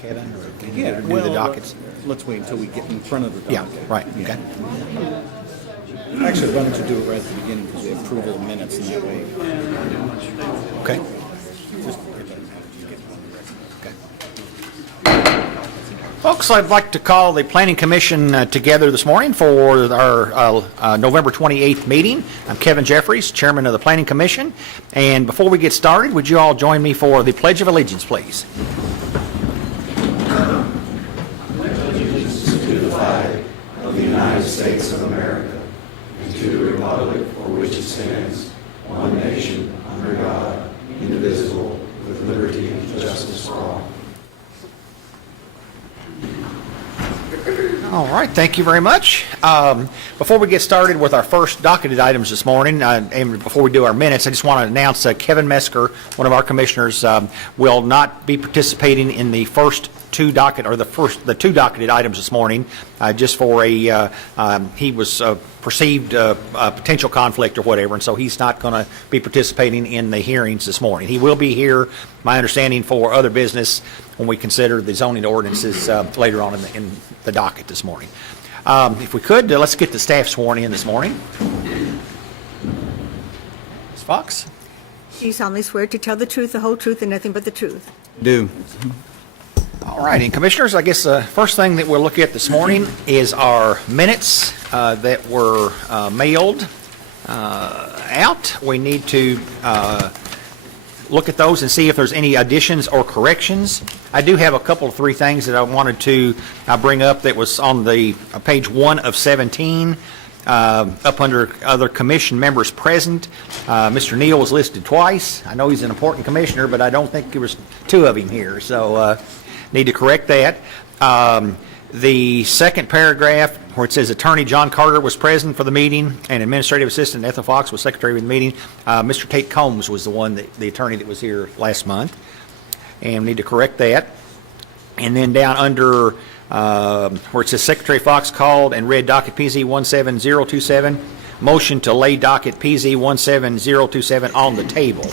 Kevin, or can Yeah, you do well, the dockets? let's wait until we get in front of the Yeah, docket. right. Okay. Actually, why don't you do it right at the beginning because we have approval of minutes in that way. Okay. Just Folks, I'd like to call the Planning Commission together this morning for our November 28th meeting. I'm Kevin Jeffries, Chairman of the Planning Commission. And before we get started, would you all join me for the Pledge of Allegiance, please? To the flag of the United States of America and to the republic for which it stands, one nation, under God, indivisible, with liberty and justice for all. All right, thank you very much. Before we get started with our first docketed items this morning, and before we do our minutes, I just want to announce Kevin Mesker, one of our commissioners, will not be participating in the first two two docketed items this morning, just for he was perceived potential conflict or whatever, and so he's not going to be participating in the hearings this morning. He will be here, my understanding, for other business when we consider the zoning ordinances later on in the docket this morning. If we could, let's get the staff sworn in this morning. Ms. Fox? Do you solemnly swear to tell the truth, the whole truth, and nothing but the truth? do. All right, and Commissioners, I guess the first thing that we'll look at this morning is our minutes that were mailed out. We need to look at those and see if there's any additions or corrections. I do have a couple of three things that I wanted to bring up that was on the page 1 of 17. Up under other commission members present, Mr. Neal was listed twice. I know he's an important commissioner, but I don't think there was two of him here, so need to correct that. The second paragraph where it says Attorney John Carter was present for the meeting and Administrative Assistant Ethel Fox was Secretary of the meeting. Mr. Tate Combs was the attorney that was here last month, and we need to correct that. And then down under where it says Secretary Fox called and read docket PZ 17027, motion to lay docket PZ 17027 on the table.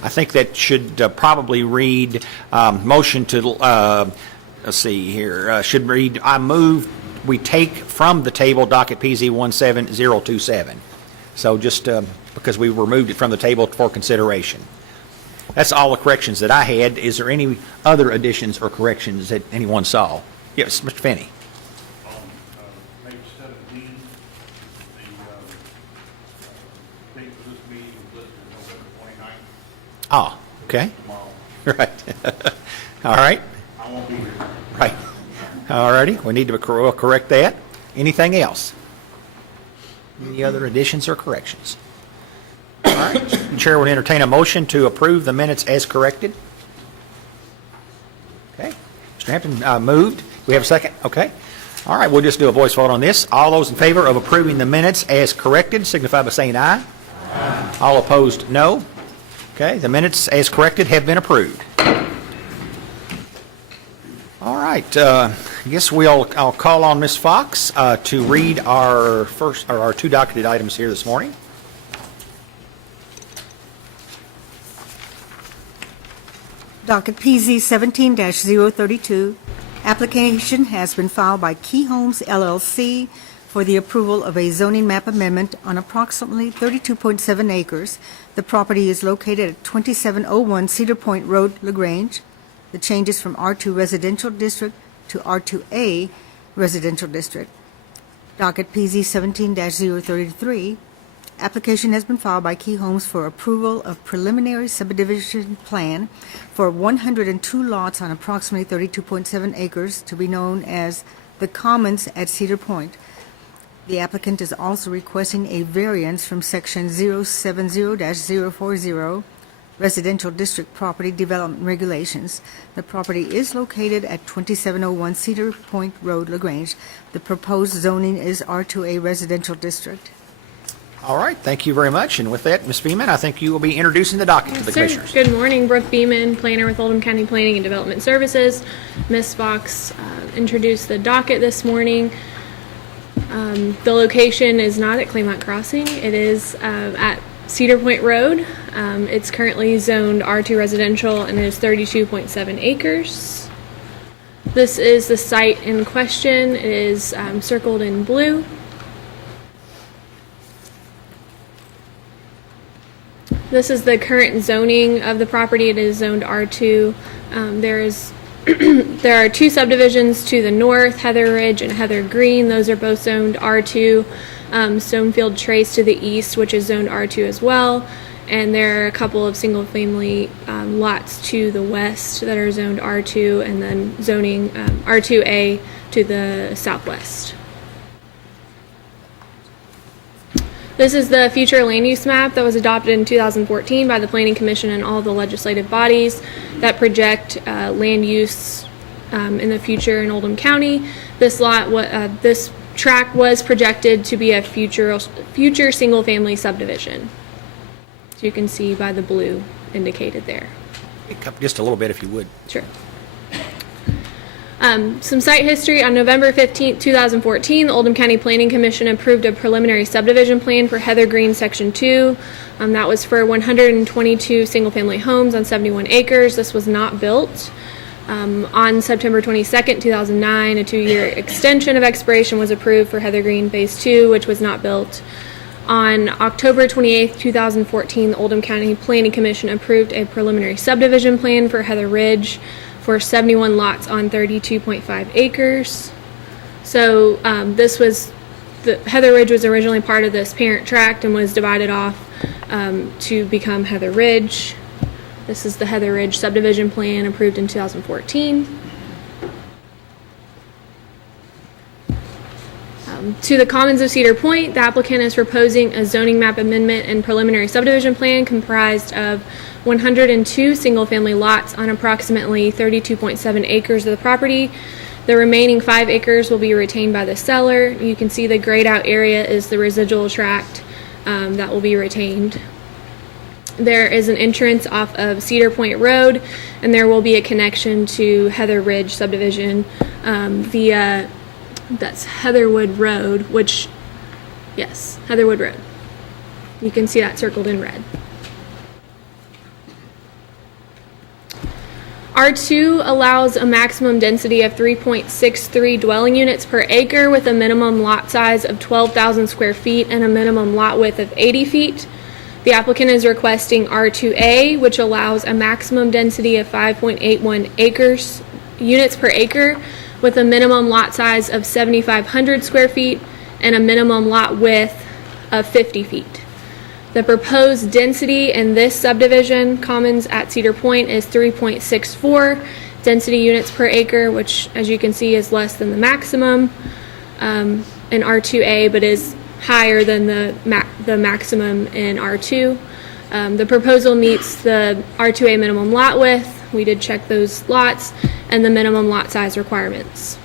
I think that should probably read motion to, let's see here, should read, I move we take from the table docket PZ 17027. So just because we removed it from the table for consideration. That's all the corrections that I had. Is there any other additions or corrections that anyone saw? Yes, Mr. Finney. Page 17, the date for this meeting was listed November 29th. Ah, okay. Tomorrow. Right. All right. I won't be here. Right. All righty. We need to correct that. Anything else? Any other additions or corrections? All right. The Chair would entertain a motion to approve the minutes as corrected. Okay. Mr. Hampton moved. We have a second? Okay. All right. We'll just do a voice vote on this. All those in favor of approving the minutes as corrected signify by saying aye. Aye. All opposed, no. Okay. The minutes as corrected have been approved. All right. I guess I'll call on Ms. Fox to read our two docketed items here this morning. Docket PZ 17-032. Application has been filed by Key Homes LLC for the approval of a zoning map amendment on approximately 32.7 acres. The property is located at 2701 Cedar Point Road, LaGrange. The changes from R2 Residential District to R2A Residential District. Docket PZ 17-033. Application has been filed by Key Homes for approval of preliminary subdivision plan for 102 lots on approximately 32.7 acres to be known as the Commons at Cedar Point. The applicant is also requesting a variance from Section 070-040 Residential District Property Development Regulations. The property is located at 2701 Cedar Point Road, LaGrange. The proposed zoning is R2A Residential District. All right, thank you very much. And with that, Ms. Beeman, I think you will be introducing the docket to the Sir, commissioners. good morning, Brooke Beeman, planner with Oldham County Planning and Development Services. Ms. Fox introduced the docket this morning. The location is not at Claymont Crossing. It is at Cedar Point Road. It's currently zoned R2 residential and it is 32.7 acres. This is the site in question. It is circled in blue. This is the current zoning of the property. It is zoned R2. There are two subdivisions to the north, Heather Ridge and Heather Green. Those are both zoned R2. Stonefield Trace to the east, which is zoned R2 as well. And there are a couple of single-family lots to the west that are zoned R2, and then zoning R2A to the southwest. This is the future land use map that was adopted in 2014 by the Planning Commission and all the legislative bodies that project land use in the future in Oldham County. This tract was projected to be a future single-family subdivision. So you can see by the blue indicated there. Just a little bit, if you would. Sure. Some site history. On November 15, 2014, the Oldham County Planning Commission approved a preliminary subdivision plan for Heather Green Section 2. That was for 122 single-family homes on 71 acres. This was not built. On September 22nd, 2009, a 2-year extension of expiration was approved for Heather Green Phase 2, which was not built. On October 28th, 2014, the Oldham County Planning Commission approved a preliminary subdivision plan for Heather Ridge for 71 lots on 32.5 acres. So Heather Ridge was originally part of this parent tract and was divided off to become Heather Ridge. This is the Heather Ridge subdivision plan approved in 2014. To the Commons of Cedar Point, the applicant is proposing a zoning map amendment and preliminary subdivision plan comprised of 102 single-family lots on approximately 32.7 acres of the property. The remaining 5 acres will be retained by the seller. You can see the grayed out area is the residual tract that will be retained. There is an entrance off of Cedar Point Road, and there will be a connection to Heather Ridge subdivision via that's Heatherwood Road, Heatherwood Road. You can see that circled in red. R2 allows a maximum density of 3.63 dwelling units per acre with a minimum lot size of 12,000 square feet and a minimum lot width of 80 feet. The applicant is requesting R2A, which allows a maximum density of 5.81 units per acre with a minimum lot size of 7,500 square feet and a minimum lot width of 50 feet. The proposed density in this subdivision, Commons at Cedar Point, is 3.64 density units per acre, which, as you can see, is less than the maximum in R2A, but is higher than the maximum in R2. The proposal meets the R2A minimum lot width. We did check those lots and the minimum lot size requirements.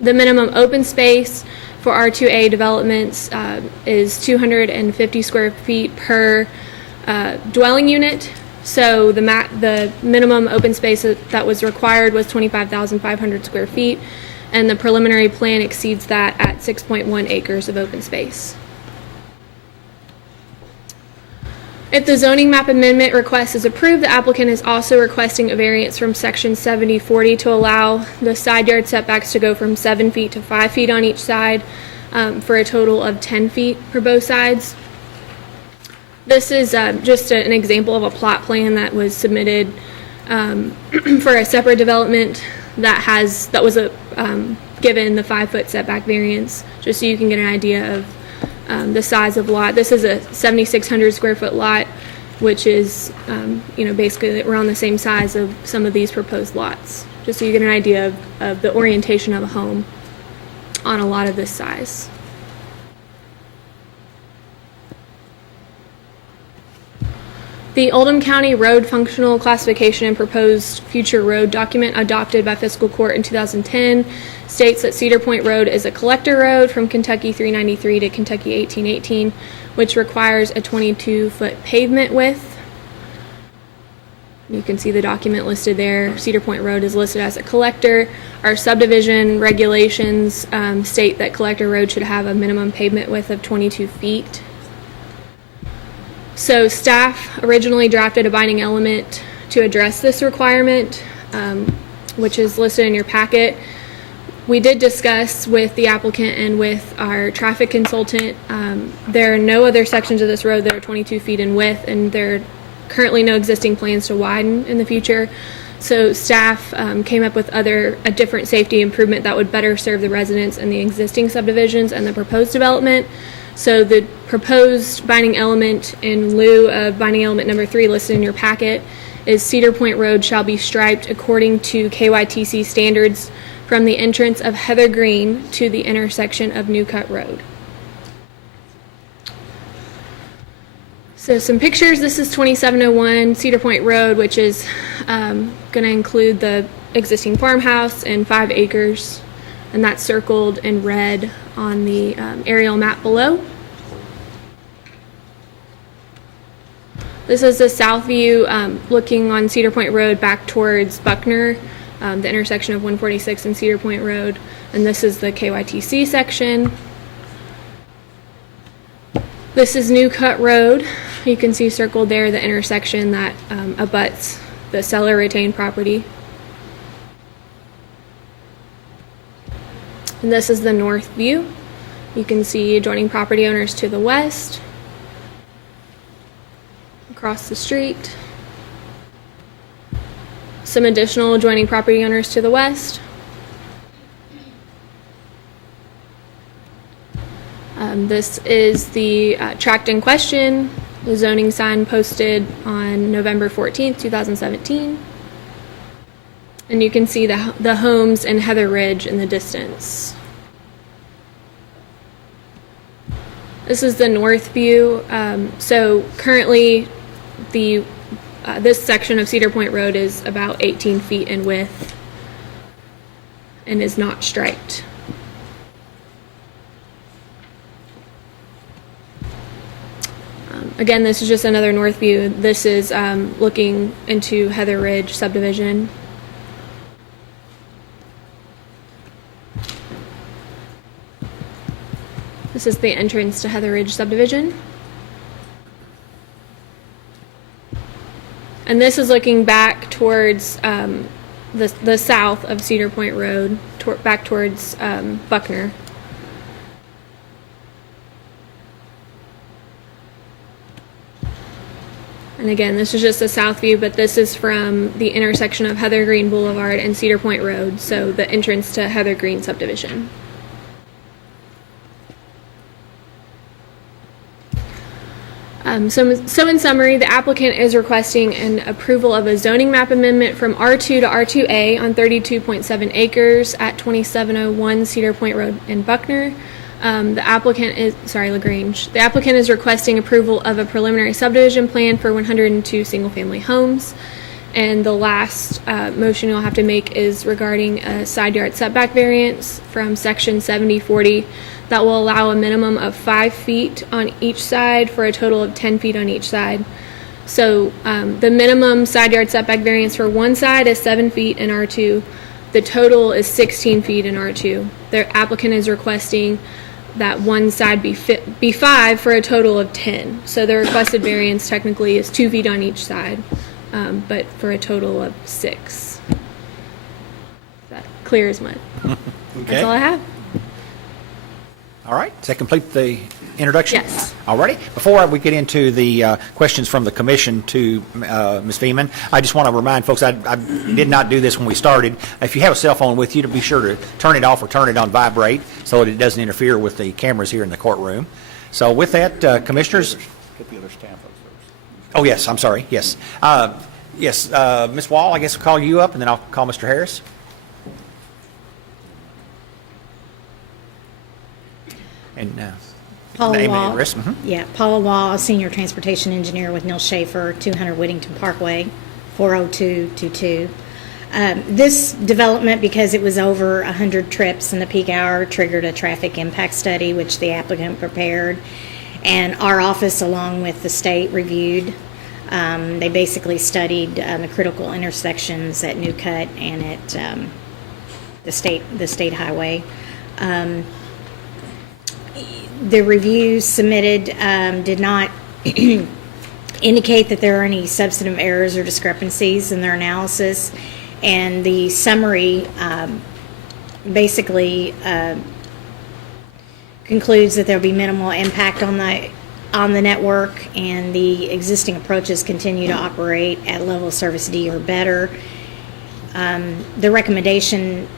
The minimum open space for R2A developments is 250 square feet per dwelling unit. So the minimum open space that was required was 25,500 square feet, and the preliminary plan exceeds that at 6.1 acres of open space. If the zoning map amendment request is approved, the applicant is also requesting a variance from section 7040 to allow the side yard setbacks to go from 7 feet to 5 feet on each side for a total of 10 feet for both sides. This is just an example of a plot plan that was submitted for a separate development that was given the 5-foot setback variance, just so you can get an idea of the size of lot. This is a 7,600 square foot lot, which is, basically around the same size of some of these proposed lots, just so you get an idea of the orientation of a home on a lot of this size. The Oldham County Road Functional Classification and Proposed Future Road document adopted by fiscal court in 2010 states that Cedar Point Road is a collector road from Kentucky 393 to Kentucky 1818, which requires a 22-foot pavement width. You can see the document listed there. Cedar Point Road is listed as a collector. Our subdivision regulations state that collector road should have a minimum pavement width of 22 feet. So staff originally drafted a binding element to address this requirement, which is listed in your packet. We did discuss with the applicant and with our traffic consultant. There are no other sections of this road that are 22 feet in width, and there are currently no existing plans to widen in the future. So staff came up with a different safety improvement that would better serve the residents in the existing subdivisions and the proposed development. So the proposed binding element in lieu of binding element number 3 listed in your packet is Cedar Point Road shall be striped according to KYTC standards from the entrance of Heather Green to the intersection of New Cut Road. So some pictures. This is 2701 Cedar Point Road, which is going to include the existing farmhouse and 5 acres, and that's circled in red on the aerial map below. This is the south view looking on Cedar Point Road back towards Buckner, the intersection of 146 and Cedar Point Road, and this is the KYTC section. This is New Cut Road. You can see circled there the intersection that abuts the seller retained property. And this is the north view. You can see adjoining property owners to the west, across the street. Some additional adjoining property owners to the west. This is the tract in question, the zoning sign posted on November 14th, 2017. And you can see the homes in Heather Ridge in the distance. This is the north view. So currently this section of Cedar Point Road is about 18 feet in width and is not striped. Again, this is just another north view. This is looking into Heather Ridge subdivision. This is the entrance to Heather Ridge subdivision. And this is looking back towards the south of Cedar Point Road, back towards Buckner. And again, this is just a south view, but this is from the intersection of Heather Green Boulevard and Cedar Point Road, so the entrance to Heather Green subdivision. So in summary, the applicant is requesting an approval of a zoning map amendment from R2 to R2A on 32.7 acres at 2701 Cedar Point Road in Buckner. LaGrange. The applicant is requesting approval of a preliminary subdivision plan for 102 single-family homes. And the last motion you'll have to make is regarding a side yard setback variance from section 7040 that will allow a minimum of 5 feet on each side for a total of 10 feet on each side. So the minimum side yard setback variance for one side is 7 feet in R2. The total is 16 feet in R2. The applicant is requesting that one side be 5 for a total of 10. So the requested variance technically is 2 feet on each side, but for a total of 6. That clear as mud. Okay. That's all I have. All right. Does that complete the introduction? Yes. All righty. Before we get into the questions from the commission to Ms. Veman, I just want to remind folks, I did not do this when we started. If you have a cell phone with you, to be sure to turn it off or turn it on vibrate so that it doesn't interfere with the cameras here in the courtroom. So with that, commissioners. Get the other staff up first. Oh, yes. I'm sorry. Yes. Yes. Ms. Wall, I guess I'll call you up, and then I'll call Mr. Harris. And Paula name and Wall. address. Mhm. Yeah, Paula Wall, Senior Transportation Engineer with Neil Schaefer, 200 Whittington Parkway, 40222. This development, because it was over 100 trips in the peak hour, triggered a traffic impact study, which the applicant prepared, and our office, along with the state, reviewed. They basically studied the critical intersections at New Cut and at the state highway. The review submitted did not indicate that there are any substantive errors or discrepancies in their analysis, and the summary basically concludes that there will be minimal impact on the network, and the existing approaches continue to operate at level of service D or better. The recommendation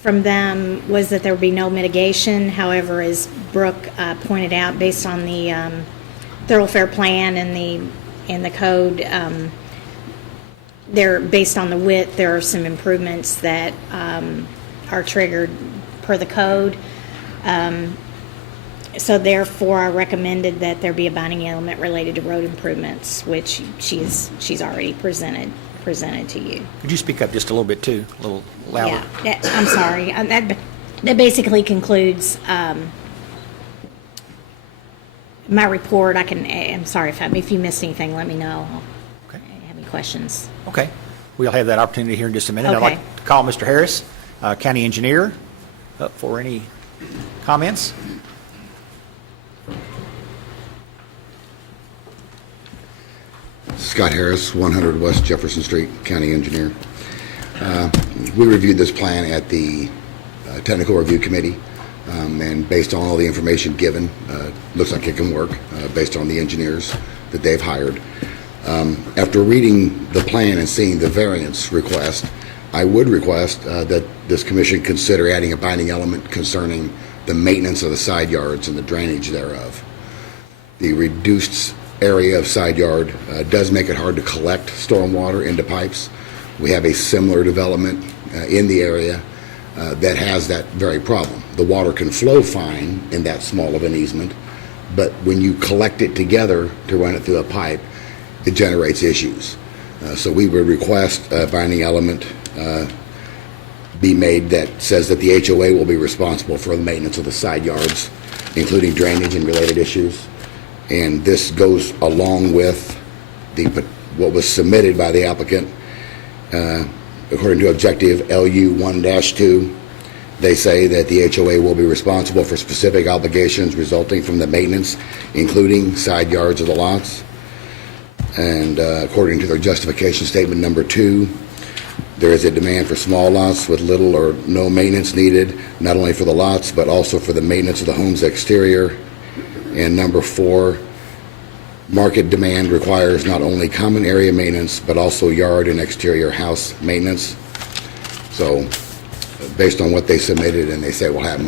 from them was that there would be no mitigation. However, as Brooke pointed out, based on the thoroughfare plan and the code, based on the width, there are some improvements that are triggered per the code. So therefore, I recommended that there be a binding element related to road improvements, which she's already presented to you. Could you speak up just a little bit too, a little louder? Yeah, I'm sorry. That basically concludes my report. I'm sorry if you missed anything. Let me know. Okay. Have any questions? Okay. We'll have that opportunity here in just a minute. I'd Okay. like to call Mr. Harris, County Engineer, up for any comments. Scott Harris, 100 West Jefferson Street, County Engineer. We reviewed this plan at the Technical Review Committee, and based on all the information given, looks like it can work based on the engineers that they've hired. After reading the plan and seeing the variance request, I would request that this commission consider adding a binding element concerning the maintenance of the side yards and the drainage thereof. The reduced area of side yard does make it hard to collect stormwater into pipes. We have a similar development in the area that has that very problem. The water can flow fine in that small of an easement, but when you collect it together to run it through a pipe, it generates issues. So we would request a binding element be made that says that the HOA will be responsible for the maintenance of the side yards, including drainage and related issues. And this goes along with what was submitted by the applicant. According to objective LU 1-2, they say that the HOA will be responsible for specific obligations resulting from the maintenance, including side yards of the lots. And according to their justification statement number 2, there is a demand for small lots with little or no maintenance needed, not only for the lots, but also for the maintenance of the home's exterior. And number 4, market demand requires not only common area maintenance, but also yard and exterior house maintenance. So based on what they submitted and they say will happen,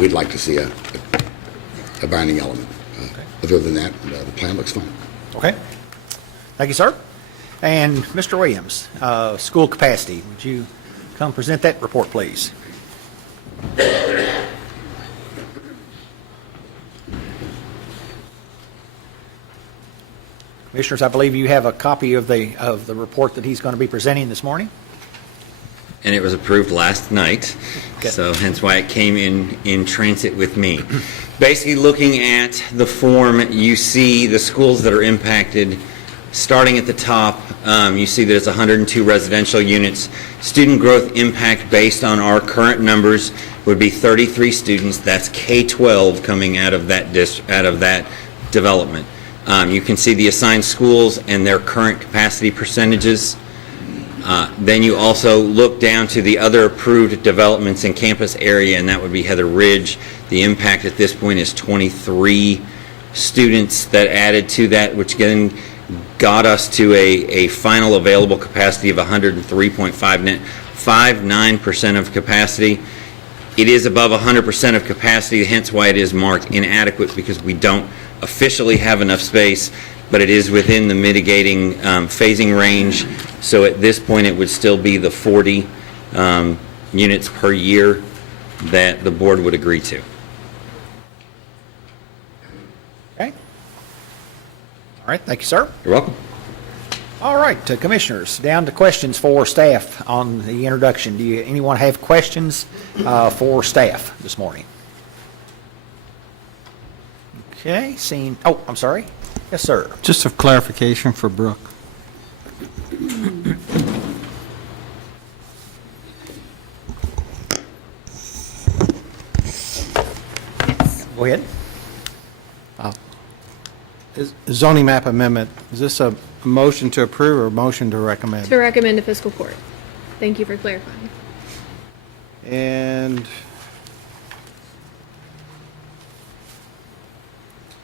we'd like to see a binding element. Other than that, the plan looks fine. Okay. Thank you, sir. And Mr. Williams, school capacity, would you come present that report, please? Commissioners, I believe you have a copy of the report that he's going to be presenting this morning. And it was approved last night, Okay. so hence why it came in transit with me. Basically, looking at the form, you see the schools that are impacted. Starting at the top, you see that it's 102 residential units. Student growth impact based on our current numbers would be 33 students. That's K-12 coming out of that development. You can see the assigned schools and their current capacity percentages. Then you also look down to the other approved developments in campus area, and that would be Heather Ridge. The impact at this point is 23 students that added to that, which again got us to a final available capacity of 103.59% of capacity. It is above 100% of capacity, hence why it is marked inadequate, because we don't officially have enough space, but it is within the mitigating phasing range. So at this point, it would still be the 40 units per year that the board would agree to. Okay. All right, thank you, sir. You're welcome. All right, Commissioners, down to questions for staff on the introduction. Anyone have questions for staff this morning? Okay, seeing, oh, I'm sorry. Yes, sir. Just a clarification for Brooke. Go ahead. Zoning map amendment, is this a motion to approve or a motion to recommend? To recommend to fiscal court. Thank you for clarifying. And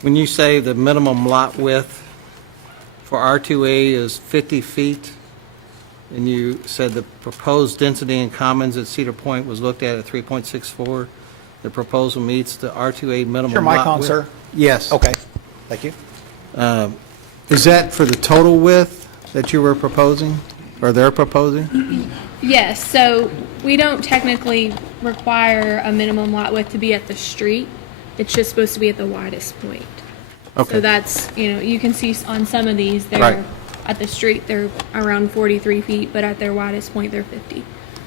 when you say the minimum lot width for R2A is 50 feet, and you said the proposed density in commons at Cedar Point was looked at 3.64, the proposal meets the R2A minimum Your lot mic on, width? sir? Yes. Okay, thank you. Is that for the total width that you were proposing, or they're proposing? Yes, so we don't technically require a minimum lot width to be at the street. It's just supposed to be at the widest point. Okay. So that's, you can see on some of these, Right. they're at the street, they're around 43 feet, but at their widest point, they're 50.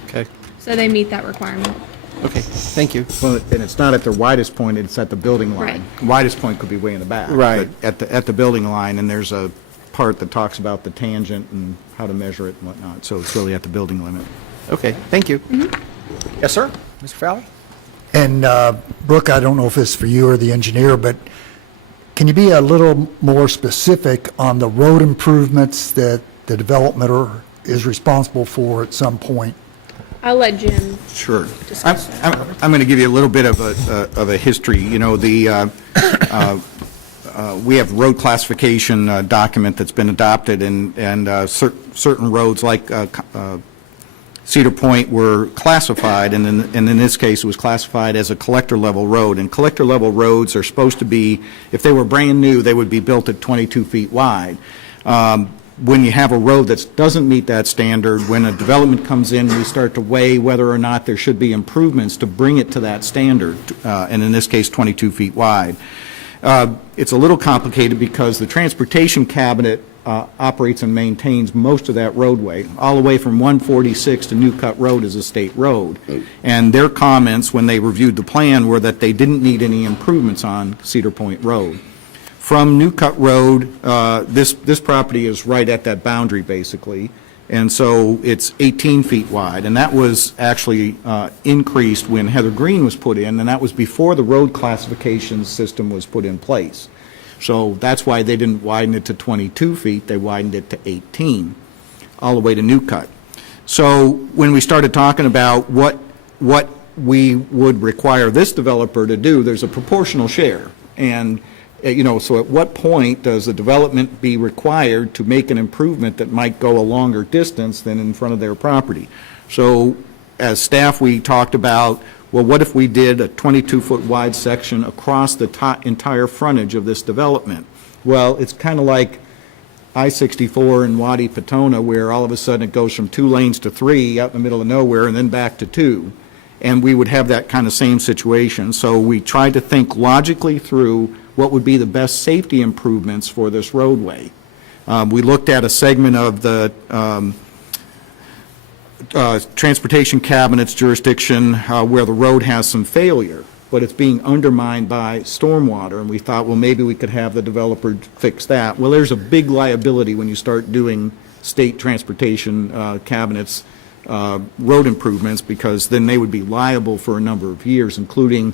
Okay, So they meet that requirement. okay, thank you. Well, and it's not at the widest point, it's at the building line. Right. Widest point could be way in the back. Right. But at the building line, and there's a part that talks about the tangent and how to measure it and whatnot, so it's really at the building limit. Okay, thank you. Yes, sir. Mr. Fowley? And Brooke, I don't know if it's for you or the engineer, but can you be a little more specific on the road improvements that the developer is responsible for at some point? I'll let Jim Sure. discuss that. I'm going to give you a little bit of a history. You know, we have road classification document that's been adopted, and certain roads like Cedar Point were classified, and in this case, it was classified as a collector-level road. And collector-level roads are supposed to be, if they were brand new, they would be built at 22 feet wide. When you have a road that doesn't meet that standard, when a development comes in, we start to weigh whether or not there should be improvements to bring it to that standard, and in this case, 22 feet wide. It's a little complicated because the Transportation Cabinet operates and maintains most of that roadway. All the way from 146 to New Cut Road is a state road. And their comments when they reviewed the plan were that they didn't need any improvements on Cedar Point Road. From New Cut Road, this property is right at that boundary, basically, and so it's 18 feet wide, and that was actually increased when Heather Green was put in, and that was before the road classification system was put in place. So that's why they didn't widen it to 22 feet, they widened it to 18, all the way to New Cut. So when we started talking about what we would require this developer to do, there's a proportional share, and so at what point does the development be required to make an improvement that might go a longer distance than in front of their property? So as staff, we talked about, well, what if we did a 22-foot wide section across the entire frontage of this development? Well, it's kind of like I-64 in Wadi-Patona, where all of a sudden it goes from 2 lanes to 3 out in the middle of nowhere and then back to 2. And we would have that kind of same situation. So we tried to think logically through what would be the best safety improvements for this roadway. We looked at a segment of the Transportation Cabinet's jurisdiction where the road has some failure, but it's being undermined by stormwater, and we thought, well, maybe we could have the developer fix that. Well, there's a big liability when you start doing state transportation cabinets road improvements, because then they would be liable for a number of years, including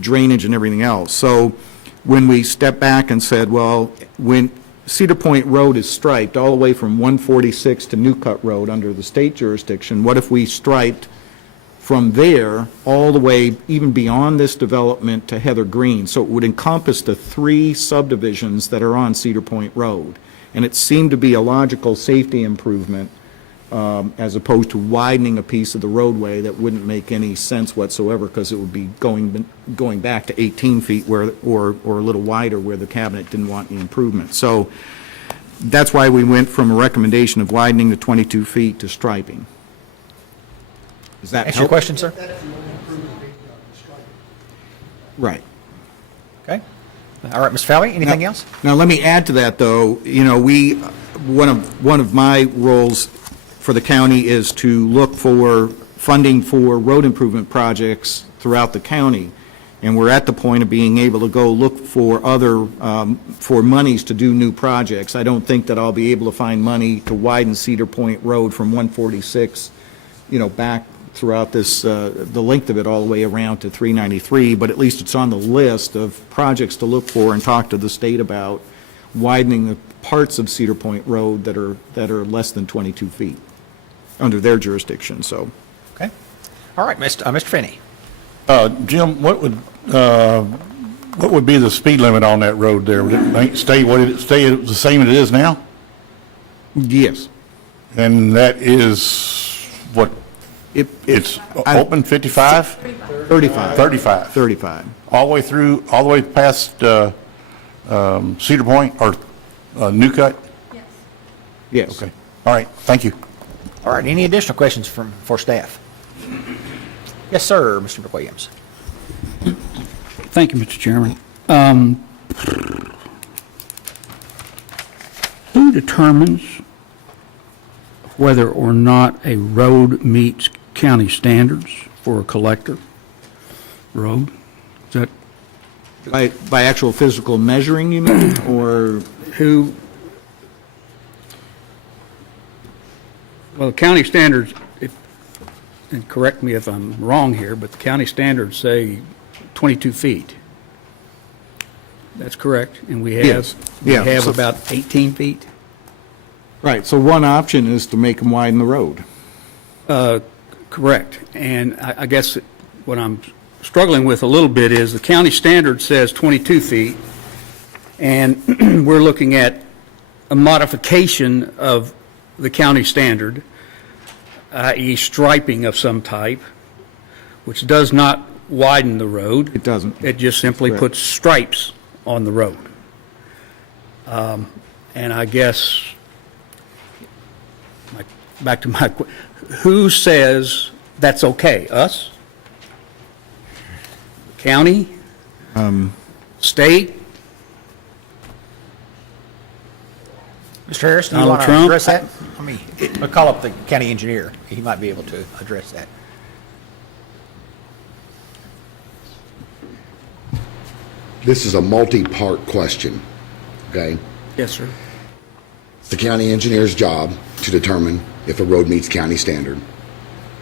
drainage and everything else. So when we stepped back and said, well, when Cedar Point Road is striped all the way from 146 to New Cut Road under the state jurisdiction, what if we striped from there all the way even beyond this development to Heather Green? So it would encompass the 3 subdivisions that are on Cedar Point Road. And it seemed to be a logical safety improvement as opposed to widening a piece of the roadway that wouldn't make any sense whatsoever, because it would be going back to 18 feet or a little wider where the cabinet didn't want any improvement. So that's why we went from a recommendation of widening to 22 feet to striping. Does that Answer your help? question, sir? That's the only improvement being done, the striping. Right. Okay. All right, Mr. Fowler, anything else? Now, let me add to that, though. You know, one of my roles for the county is to look for funding for road improvement projects throughout the county. And we're at the point of being able to go look for for monies to do new projects. I don't think that I'll be able to find money to widen Cedar Point Road from 146, back throughout this, the length of it all the way around to 393, but at least it's on the list of projects to look for and talk to the state about widening the parts of Cedar Point Road that are less than 22 feet under their jurisdiction, so. Okay. All right, Mr. Finney. Jim, what would be the speed limit on that road there? Would it stay the same as it is now? Yes. And that is what? It's open 55? 35. 35. 35. All the way past Cedar Point or New Cut? Yes. Okay. All right. Thank you. All right, any additional questions for staff? Yes, sir, Mr. McWilliams. Thank you, Mr. Chairman. Who determines whether or not a road meets county standards for a collector road? Is that By actual physical measuring, you mean, or? who? Well, the county standards, and correct me if I'm wrong here, but the county standards say 22 feet. That's correct, and we have, Yes. Yeah. So- about 18 feet? Right, so one option is to make them widen the road. Correct, and I guess what I'm struggling with a little bit is the county standard says 22 feet, and we're looking at a modification of the county standard, i.e. striping of some type, which does not widen the road. It doesn't. It just simply Correct. puts stripes on the road. And I guess, back to my, who says that's okay? Us? County? State? Mr. Harris, do you Donald want to Trump? address that? I'll call up the county engineer. He might be able to address that. This is a multi-part question, okay? Yes, sir. It's the county engineer's job to determine if a road meets county standard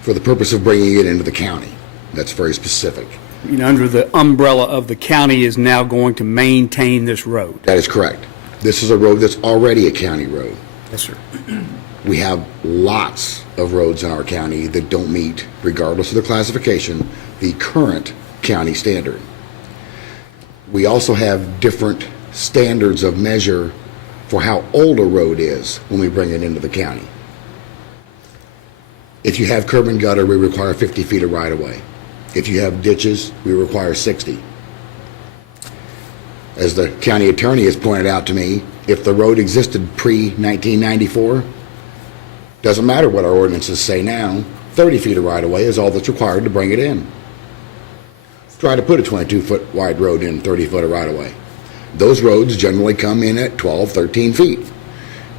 for the purpose of bringing it into the county. That's very specific. Under the umbrella of the county is now going to maintain this road. That is correct. This is a road that's already a county road. Yes, sir. We have lots of roads in our county that don't meet, regardless of the classification, the current county standard. We also have different standards of measure for how old a road is when we bring it into the county. If you have curb and gutter, we require 50 feet of right-of-way. If you have ditches, we require 60. As the county attorney has pointed out to me, if the road existed pre-1994, doesn't matter what our ordinances say now, 30 feet of right-of-way is all that's required to bring it in. Try to put a 22-foot wide road in 30 foot of right-of-way. Those roads generally come in at 12, 13 feet.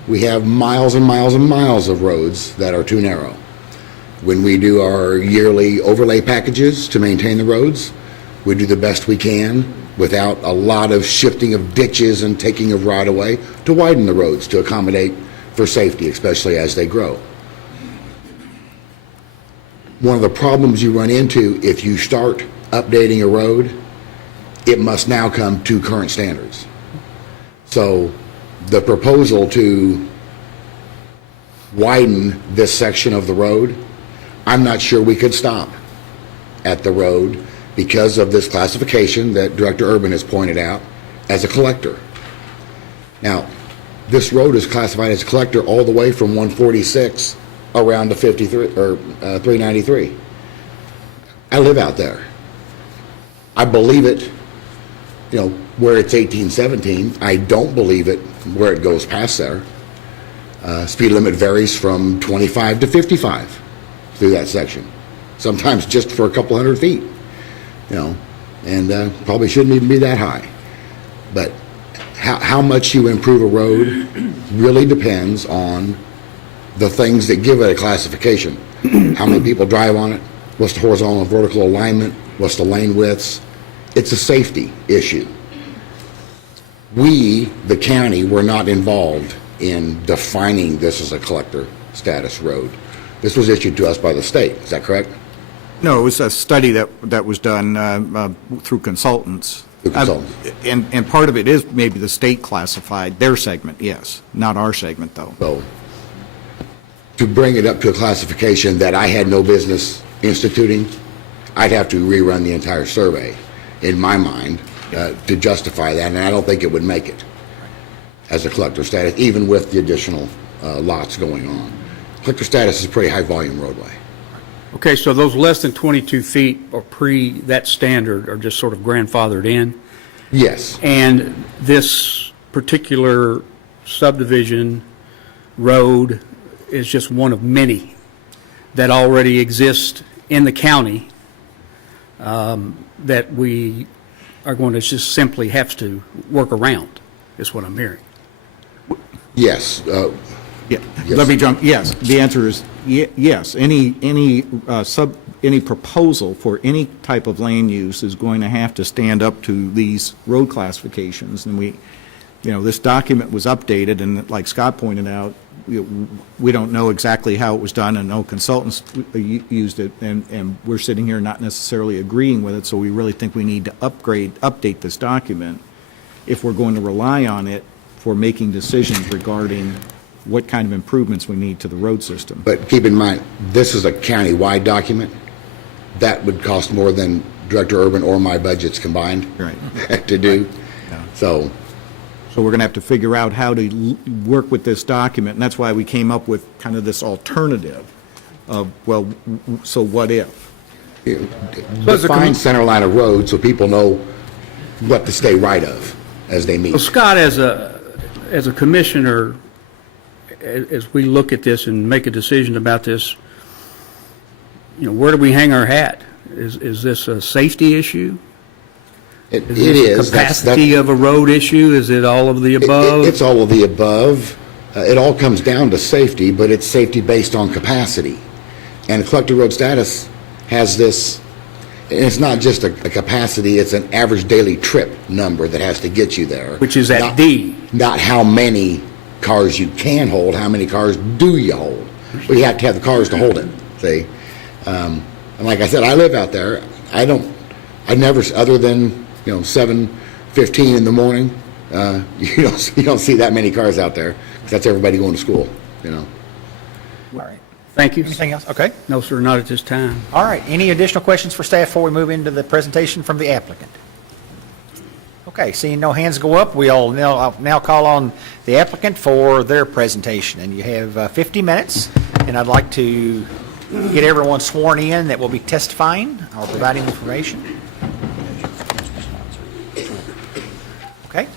We have miles and miles and miles of roads that are too narrow. When we do our yearly overlay packages to maintain the roads, we do the best we can without a lot of shifting of ditches and taking of right-of-way to widen the roads to accommodate for safety, especially as they grow. One of the problems you run into if you start updating a road, it must now come to current standards. So the proposal to widen this section of the road, I'm not sure we could stop at the road because of this classification that Director Urban has pointed out as a collector. Now, this road is classified as a collector all the way from 146 around to 53 or 393. I live out there. I believe it, where it's 18, 17. I don't believe it where it goes past there. Speed limit varies from 25 to 55 through that section, sometimes just for a couple hundred feet, and probably shouldn't even be that high. But how much you improve a road really depends on the things that give it a classification. How many people drive on it? What's the horizontal and vertical alignment? What's the lane widths? It's a safety issue. We, the county, were not involved in defining this as a collector status road. This was issued to us by the state. Is that correct? No, it was a study that was done through consultants. Through consultants. And part of it is maybe the state classified their segment, yes, not our segment, though. So to bring it up to a classification that I had no business instituting, I'd have to rerun the entire survey, in my mind, to justify that, and I don't think it would make it as a collector status, even with the additional lots going on. Collector status is a pretty high-volume roadway. Okay, so those less than 22 feet or pre that standard are just sort of grandfathered in? Yes. And this particular subdivision road is just one of many that already exist in the county that we are going to just simply have to work around, is what I'm hearing. Yes. Yeah. Yes. Let me jump. Yes, the answer is yes. Any proposal for any type of land use is going to have to stand up to these road classifications. And this document was updated, and like Scott pointed out, we don't know exactly how it was done, and no consultants used it, and we're sitting here not necessarily agreeing with it. So we really think we need to update this document if we're going to rely on it for making decisions regarding what kind of improvements we need to the road system. But keep in mind, this is a county-wide document. That would cost more than Director Urban or my budgets combined to do. Right. Yeah. So we're going to have to figure out how to work with this document, and that's why we came up with kind of this alternative of, well, so what if? define center line of road so people know what to stay right of as they meet. Well, Scott, as a commissioner, as we look at this and make a decision about this, where do we hang our hat? Is this a safety issue? It Is is. this a capacity of a road issue? Is it all of the above? It's all of the above. It all comes down to safety, but it's safety based on capacity. And collector road status has this, and it's not just a capacity, it's an average daily trip number that has to get you there. Which is at D. Not how many cars you can hold, how many cars do you hold. But you have to have the cars to hold it, see? And like I said, I live out there. I never, other than, 7:15 in the morning, you don't see that many cars out there, 'cause that's everybody going to school, All right. Thank you. Anything else? Okay. No, sir, not at this time. All right. Any additional questions for staff before we move into the presentation from the applicant? Okay, seeing no hands go up, I'll now call on the applicant for their presentation. And you have 50 minutes, and I'd like to get everyone sworn in that will be testifying or providing information. Okay?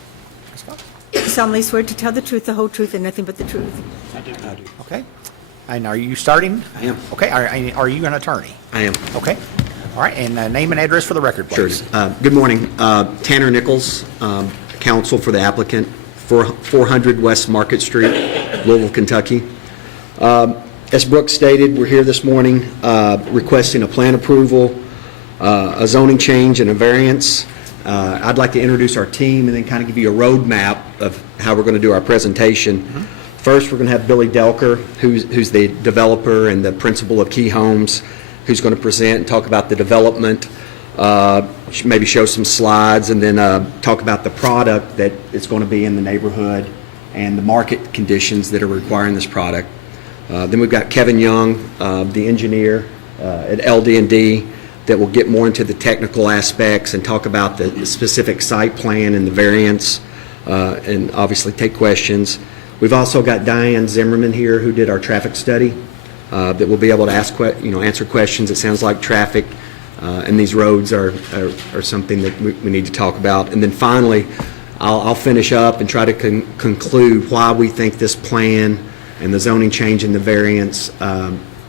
Solemnly swear to tell the truth, the whole truth, and nothing but the truth. I do. Okay. And are you starting? I am. Okay. Are you an attorney? I am. Okay. All right. And name and address for the record, Sure. please. Good morning. Tanner Nichols, counsel for the applicant, 400 West Market Street, Louisville, Kentucky. As Brooke stated, we're here this morning requesting a plan approval, a zoning change, and a variance. I'd like to introduce our team and then kind of give you a roadmap of how we're going to do our presentation. First, we're going to have Billy Delker, who's the developer and the principal of Key Homes, who's going to present and talk about the development, maybe show some slides, and then talk about the product that is going to be in the neighborhood and the market conditions that are requiring this product. Then we've got Kevin Young, the engineer at LD&D, that will get more into the technical aspects and talk about the specific site plan and the variance, and obviously take questions. We've also got Diane Zimmerman here, who did our traffic study, that will be able to answer questions. It sounds like traffic and these roads are something that we need to talk about. And then finally, I'll finish up and try to conclude why we think this plan and the zoning change and the variance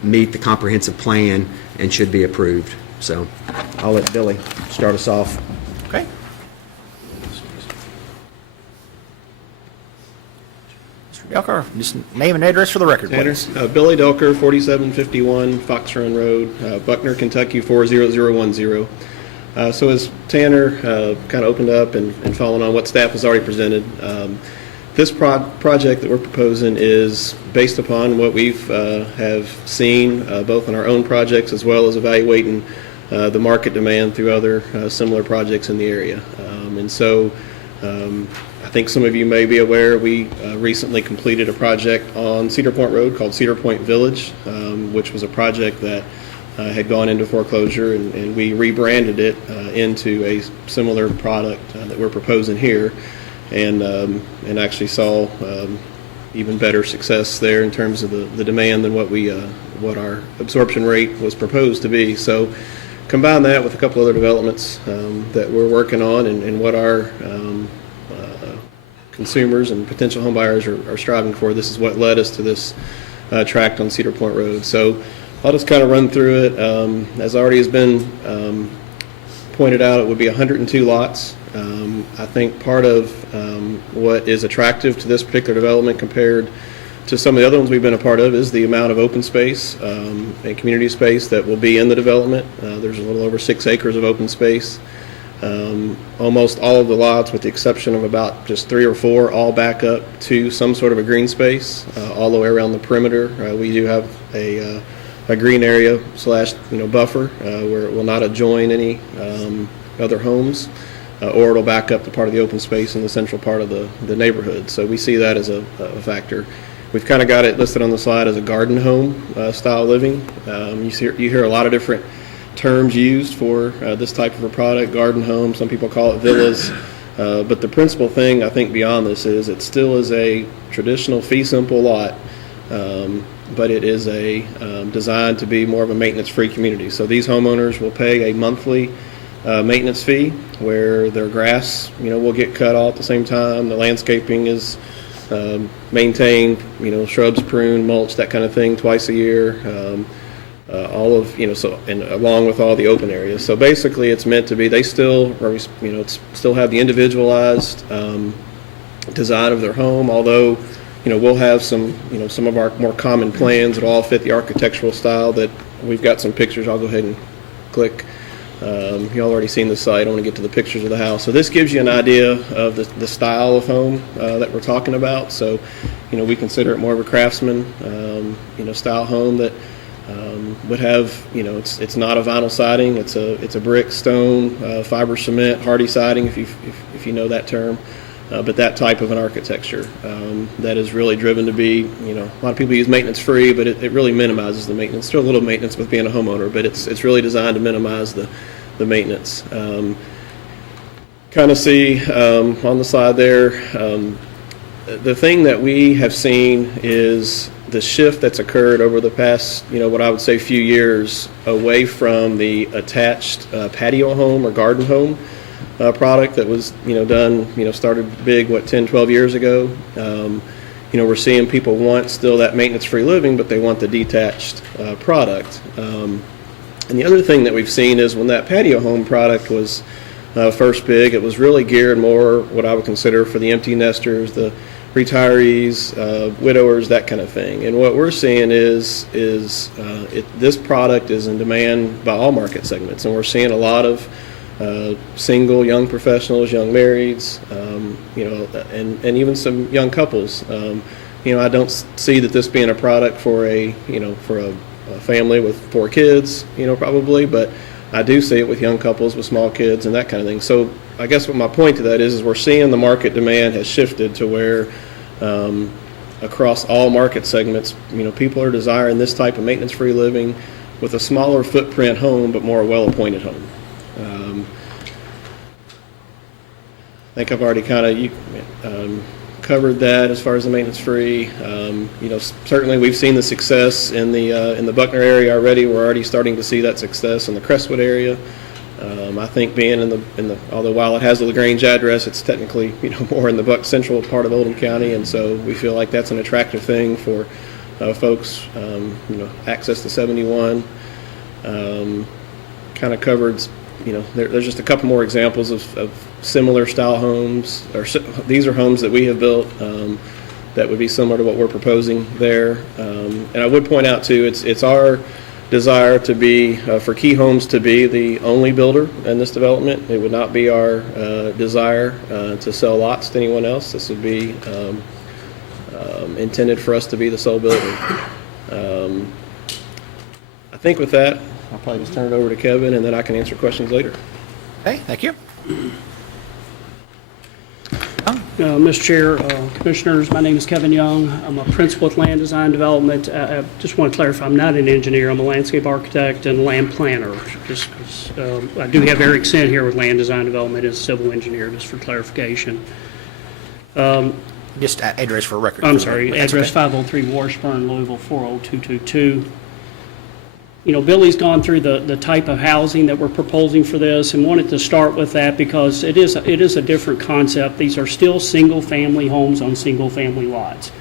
meet the comprehensive plan and should be approved. So I'll let Billy start us off. Okay. Delker, just name and address for the record, please. Billy Delker, 4751 Fox Run Road, Buckner, Kentucky 40010. So as Tanner kind of opened up and following on what staff has already presented, this project that we're proposing is based upon what we've have seen both in our own projects as well as evaluating the market demand through other similar projects in the area. And so I think some of you may be aware we recently completed a project on Cedar Point Road called Cedar Point Village, which was a project that had gone into foreclosure, and we rebranded it into a similar product that we're proposing here, and actually saw even better success there in terms of the demand than what our absorption rate was proposed to be. So combine that with a couple other developments that we're working on and what our consumers and potential home buyers are striving for. This is what led us to this tract on Cedar Point Road. So I'll just kind of run through it. As already has been pointed out, it would be 102 lots. I think part of what is attractive to this particular development compared to some of the other ones we've been a part of is the amount of open space and community space that will be in the development. There's a little over 6 acres of open space. Almost all of the lots, with the exception of about just 3 or 4, all back up to some sort of a green space all the way around the perimeter. We do have a green area / buffer where it will not adjoin any other homes, or it'll back up to part of the open space in the central part of the neighborhood. So we see that as a factor. We've kind of got it listed on the slide as a garden home style living. You hear a lot of different terms used for this type of a product: garden home, some people call it villas, but the principal thing I think beyond this is it still is a traditional fee simple lot, but it is designed to be more of a maintenance-free community. So these homeowners will pay a monthly maintenance fee where their grass will get cut all at the same time. The landscaping is maintained, shrubs pruned, mulch, that kind of thing twice a year. All of and along with all the open areas. So basically, it's meant to be. They still, still have the individualized design of their home. Although, we'll have some of our more common plans that all fit the architectural style. That we've got some pictures. I'll go ahead and click. Y'all already seen the site. I want to get to the pictures of the house. So this gives you an idea of the style of home that we're talking about. So, we consider it more of a craftsman, style home that. Would have, it's not a vinyl siding. It's a brick, stone, fiber cement, hardy siding, if you know that term. But that type of an architecture that is really driven to be, a lot of people use maintenance free, but it really minimizes the maintenance. Still a little maintenance with being a homeowner, but it's really designed to minimize the maintenance. Kind of see on the side there. The thing that we have seen is the shift that's occurred over the past, what I would say few years away from the attached patio home or garden home product that was, done, started big, 10, 12 years ago. We're seeing people want still that maintenance-free living, but they want the detached product. And the other thing that we've seen is when that patio home product was first big, it was really geared more what I would consider for the empty nesters, the retirees, widowers, that kind of thing. And what we're seeing is this product is in demand by all market segments, and we're seeing a lot of single young professionals, young marrieds, and even some young couples. I don't see that this being a product for a family with 4 kids, probably, but I do see it with young couples with small kids and that kind of thing. So I guess what my point to that is we're seeing the market demand has shifted to where across all market segments, people are desiring this type of maintenance-free living with a smaller footprint home, but more well-appointed home. I think I've already kind of covered that as far as the maintenance-free. Certainly we've seen the success in the Buckner area already. We're already starting to see that success in the Crestwood area. I think being in the although while it has a LaGrange address, it's technically more in the Buck Central part of Oldham County, and so we feel like that's an attractive thing for folks. Access to 71. Kind of covered. There's just a couple more examples of similar style homes, these are homes that we have built that would be similar to what we're proposing there. And I would point out, too, it's our desire to be, for Key Homes to be the only builder in this development. It would not be our desire to sell lots to anyone else. This would be intended for us to be the sole builder. I think with that, I'll probably just turn it over to Kevin, and then I can answer questions later. Okay, thank you. Mr. Chair, Commissioners, my name is Kevin Young. I'm a principal with Land Design Development. I just want to clarify, I'm not an engineer. I'm a landscape architect and land planner. Just 'cause, I do have Eric Sent here with Land Design Development as a civil engineer, just for clarification. Just address for record. I'm sorry, That's address okay. 503 Washburn, Louisville, 40222. You know, Billy's gone through the type of housing that we're proposing for this, and wanted to start with that because it is a different concept. These are still single-family homes on single-family lots.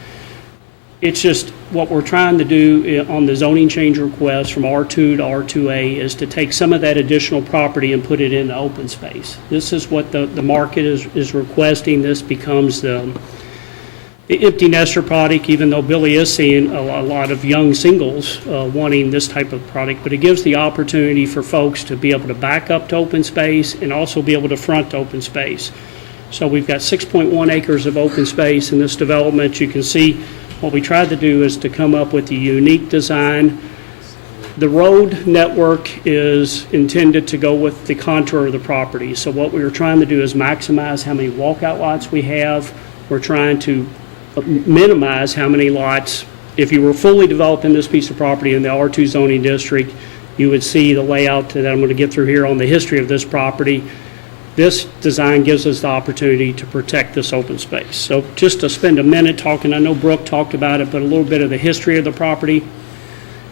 It's just what we're trying to do on the zoning change request from R2 to R2A is to take some of that additional property and put it into open space. This is what the market is requesting. This becomes the empty nester product, even though Billy is seeing a lot of young singles wanting this type of product, but it gives the opportunity for folks to be able to back up to open space and also be able to front to open space. So we've got 6.1 acres of open space in this development. You can see what we tried to do is to come up with a unique design. The road network is intended to go with the contour of the property. So what we were trying to do is maximize how many walkout lots we have. We're trying to minimize how many lots. If you were fully developing this piece of property in the R2 zoning district, you would see the layout that I'm going to get through here on the history of this property. This design gives us the opportunity to protect this open space. So just to spend a minute talking, I know Brooke talked about it, but a little bit of the history of the property.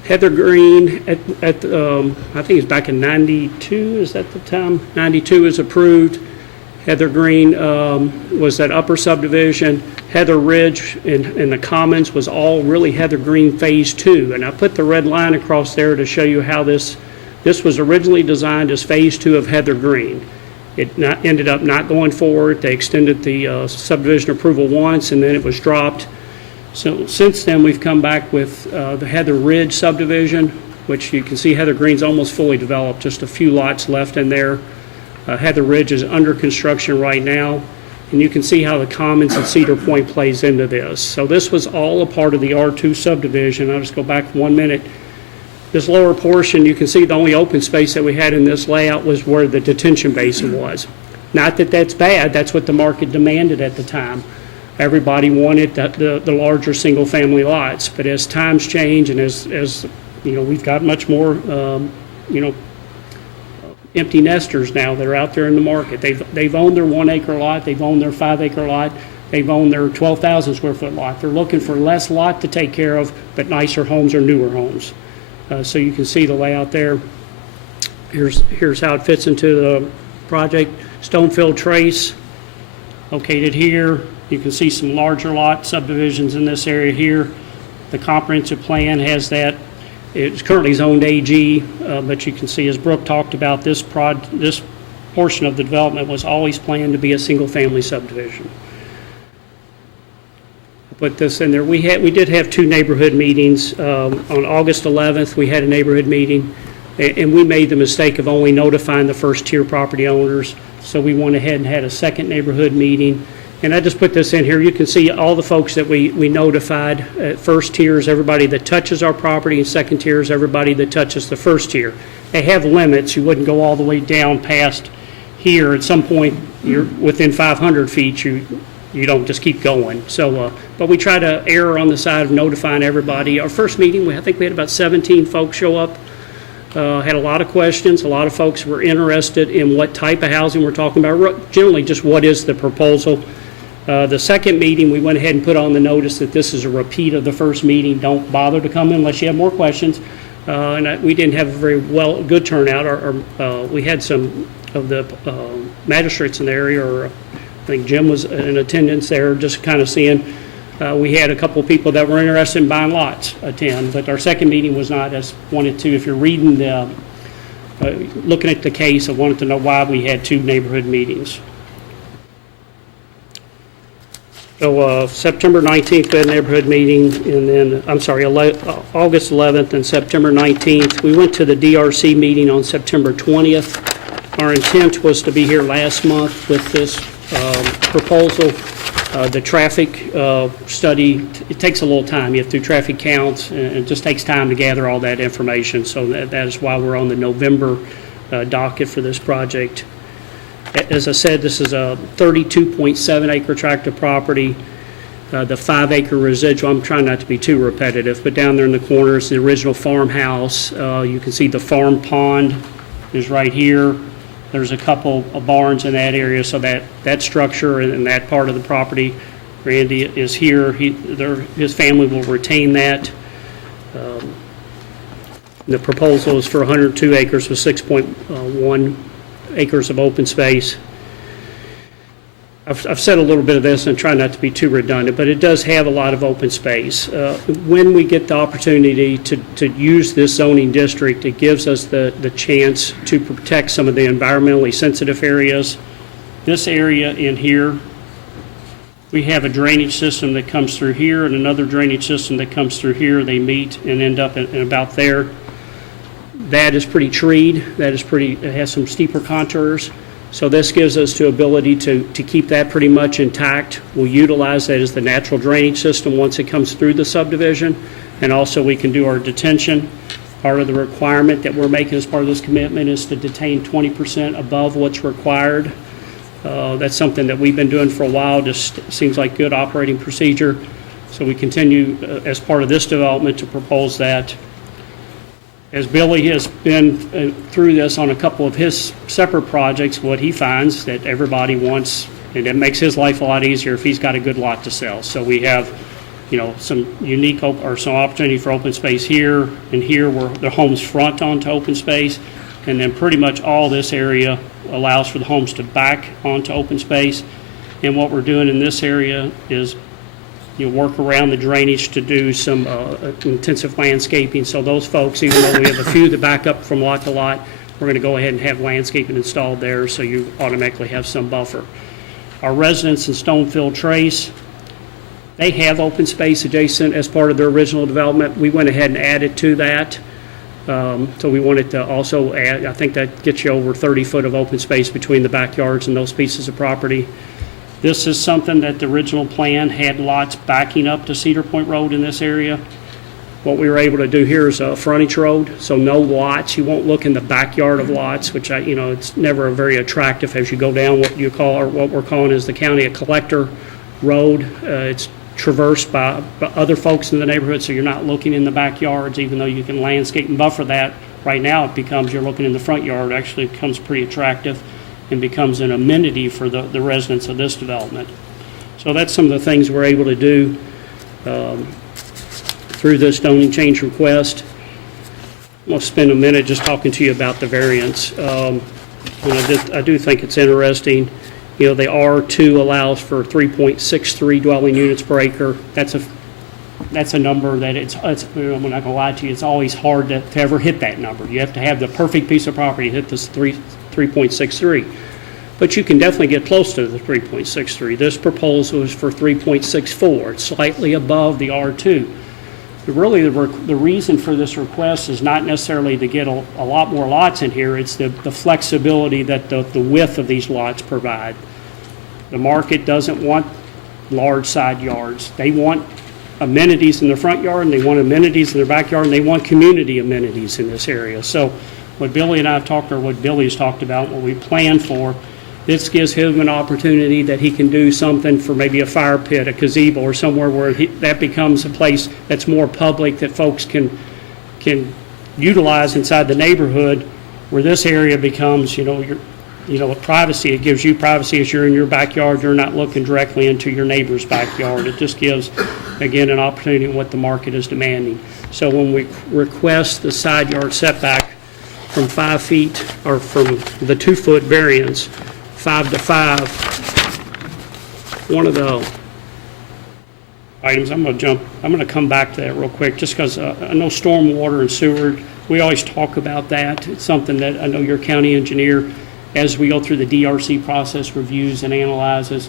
Heather Green, I think it's back in 92, is that the time? 92 is approved. Heather Green was that upper subdivision. Heather Ridge and the Commons was all really Heather Green Phase 2. And I put the red line across there to show you how this was originally designed as Phase 2 of Heather Green. It ended up not going forward. They extended the subdivision approval once, and then it was dropped. So since then, we've come back with the Heather Ridge subdivision, which you can see Heather Green's almost fully developed, just a few lots left in there. Heather Ridge is under construction right now, and you can see how the Commons at Cedar Point plays into this. So this was all a part of the R2 subdivision. I'll just go back 1 minute. This lower portion, you can see the only open space that we had in this layout was where the detention basin was. Not that that's bad, that's what the market demanded at the time. Everybody wanted the larger single-family lots, but as times change and as you know, we've got much more, you know, empty nesters now that are out there in the market. They've owned their 1 acre lot, they've owned their 5 acre lot, they've owned their 12,000 square foot lot. They're looking for less lot to take care of, but nicer homes or newer homes. So you can see the layout there. Here's how it fits into the project. Stonefield Trace located here. You can see some larger lot subdivisions in this area here. The comprehensive plan has that. It's currently zoned AG, but you can see, as Brooke talked about, this portion of the development was always planned to be a single-family subdivision. I'll put this in there. We did have 2 neighborhood meetings. On August 11th, we had a neighborhood meeting, and we made the mistake of only notifying the first-tier property owners. So we went ahead and had a second neighborhood meeting. And I just put this in here. You can see all the folks that we notified. First tier is everybody that touches our property, and second tier is everybody that touches the first tier. They have limits. You wouldn't go all the way down past here. At some point, you're within 500 feet. You don't just keep going. So, but we try to err on the side of notifying everybody. Our first meeting, I think we had about 17 folks show up. Had a lot of questions. A lot of folks were interested in what type of housing we're talking about. Generally, just what is the proposal. The second meeting, we went ahead and put on the notice that this is a repeat of the first meeting. Don't bother to come in unless you have more questions. We didn't have a very good turnout. We had some of the magistrates in the area, or I think Jim was in attendance there, just kind of seeing. We had a couple of people that were interested in buying lots attend, but our second meeting was not as wanted to. If you're reading looking at the case, I wanted to know why we had 2 neighborhood meetings. So September 19th, we had a neighborhood meeting, and then, August 11th and September 19th. We went to the DRC meeting on September 20th. Our intent was to be here last month with this proposal. The traffic study, it takes a little time. You have to do traffic counts, and it just takes time to gather all that information. So that is why we're on the November docket for this project. As I said, this is a 32.7 acre tract of property. The 5 acre residual, I'm trying not to be too repetitive, but down there in the corner is the original farmhouse. You can see the farm pond is right here. There's a couple of barns in that area, so that structure and that part of the property, Randy is here. His family will retain that. The proposal is for 102 acres with 6.1 acres of open space. I've said a little bit of this and try not to be too redundant, but it does have a lot of open space. When we get the opportunity to use this zoning district, it gives us the chance to protect some of the environmentally sensitive areas. This area in here, we have a drainage system that comes through here and another drainage system that comes through here. They meet and end up in about there. That is pretty treed. It has some steeper contours. So this gives us the ability to keep that pretty much intact. We'll utilize that as the natural drainage system once it comes through the subdivision. And also we can do our detention. Part of the requirement that we're making as part of this commitment is to detain 20% above what's required. That's something that we've been doing for a while. Just seems like good operating procedure. So we continue as part of this development to propose that. As Billy has been through this on a couple of his separate projects, what he finds that everybody wants, and it makes his life a lot easier if he's got a good lot to sell. So we have, some unique or some opportunity for open space here and here where the homes front onto open space, and then pretty much all this area allows for the homes to back onto open space. And what we're doing in this area is work around the drainage to do some intensive landscaping. So those folks, even though we have a few that back up from lot to lot, we're going to go ahead and have landscaping installed there so you automatically have some buffer. Our residents in Stonefield Trace, they have open space adjacent as part of their original development. We went ahead and added to that. So we wanted to also add, I think that gets you over 30 foot of open space between the backyards and those pieces of property. This is something that the original plan had lots backing up to Cedar Point Road in this area. What we were able to do here is a frontage road, so no lots. You won't look in the backyard of lots, which it's never very attractive as you go down what you call, or what we're calling is the county a collector road. It's traversed by other folks in the neighborhood, so you're not looking in the backyards, even though you can landscape and buffer that. Right now, it becomes you're looking in the front yard. Actually, it becomes pretty attractive and becomes an amenity for the residents of this development. So that's some of the things we're able to do through this zoning change request. I'm going to spend a minute just talking to you about the variance. I do think it's interesting. The R2 allows for 3.63 dwelling units per acre. That's a number that it's I'm not going to lie to you, it's always hard to ever hit that number. You have to have the perfect piece of property to hit this 3.63. But you can definitely get close to the 3.63. This proposal is for 3.64. It's slightly above the R2. But really, the reason for this request is not necessarily to get a lot more lots in here. It's the flexibility that the width of these lots provide. The market doesn't want large side yards. They want amenities in their front yard, and they want amenities in their backyard, and they want community amenities in this area. So what Billy and I have talked, or what Billy's talked about, what we plan for, this gives him an opportunity that he can do something for maybe a fire pit, a gazebo, or somewhere where that becomes a place that's more public that folks can utilize inside the neighborhood, where this area becomes, privacy. It gives you privacy as you're in your backyard. You're not looking directly into your neighbor's backyard. It just gives, again, an opportunity in what the market is demanding. So when we request the side yard setback from 5 feet, or from the 2 foot variance, 5 to 5, one of the items, I'm going to come back to that real quick, just because I know stormwater and sewer, we always talk about that. It's something that I know your county engineer, as we go through the DRC process, reviews and analyzes.